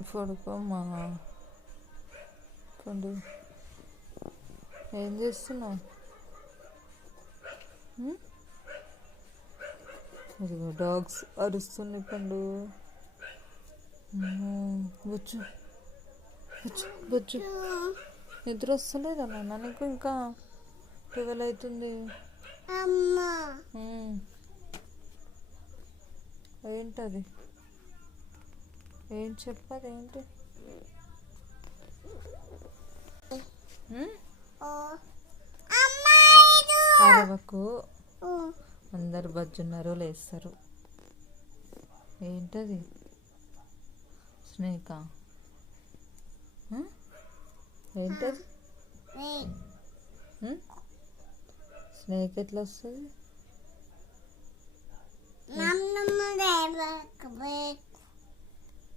పడుకోమ్మా. పండు ఏం చేస్తున్నావు? అదిగో డాగ్స్ అరుస్తుంది పండు. బుజ్జు బుజ్జు బుజ్జు నిద్ర వస్తలేదా నాన్న నీకు? ఇంకా 12 అవుతుంది. ఏంటది? ఏం చెప్పదు ఏంటి? అరవకు, అందరు బజ్జున్నారు లేస్తారు. ఏంటది? స్నేకా? ఏంటది? స్నేక్ ఎట్లా వస్తుంది?